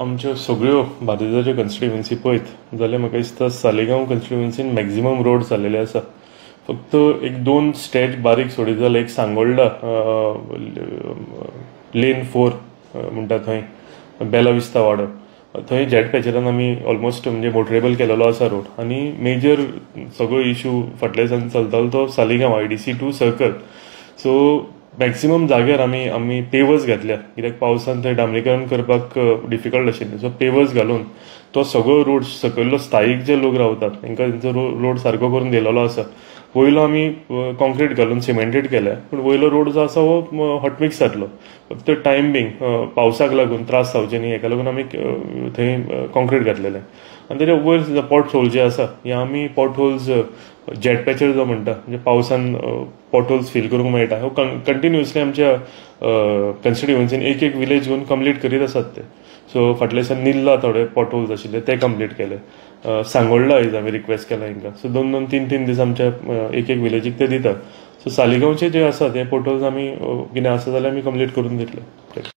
आमच्यो सगळ्यो बार्देजाच्यो कन्स्टिट्युएन्सी पळयत जाल्यार म्हाका दिसता सालेगांव कन्स्टिट्युएन्सीन मॅक्झिमम रोड जाल्लेले आसा. फक्त एक दोन स्टेच बारीक सोडीत जाल्यार एक सांगोळडा लेन 4 म्हणटा थंय बेला विस्ता वाडो थंय जेट पॅचरान आमी ऑलमोस्ट म्हणजे मोटरेबल केलेलो आसा रोड. आनी मेजर सगळो इश्यू फाटल्या दिसांनी चलतालो तो Saligao IDC to circle. So maximum जाग्यार आमी पेवर्स घातल्या कित्याक पावसान थंय डांबरीकरण करपाक डिफिकल्ट आशिल्लें. सो पेवर्स घालून तो सगळो रोड सकयल्लो स्थायीक जे लोक रावतात तांकां तेंचो रोड सारको करून दिलेलो आसा. वयलो आमी कॉन्क्रीट घालून सिमेंटेड केल्या पूण वयलो रोड जो आसा हो हॉटमिक्स जातलो. फक्त टायम बींग पावसाक लागून त्रास जावचे न्ही हेका लागून आमी थंय कॉन्क्रीट घातलेलें. आनी तेच्या वयर पॉट होल जे आसा हे आमी पॉट होल्स जेट पॅचर जो म्हणटा म्हणजे पावसान पॉट होल्स फील करूंक मेळटा हो कंटिन्युअसली आमच्या कन्स्टिट्युएन्सीन एक विलेज घेवन कंप्लीट करीत आसात ते. सो फाटल्या दिसांनी निल्ला थोडे पॉट होल्स आशिल्ले ते कंप्लीट केले. सांगोळडा आयज हांवें रिक्वेस्ट केला हांकां. सो 2-3 दीस आमच्या एक विलेजीक ते दितात. सो सालिगांवचे जे आसा ते पॉट होल्स आमी कितें आसा जाल्यार आमी कंप्लीट करून दितले.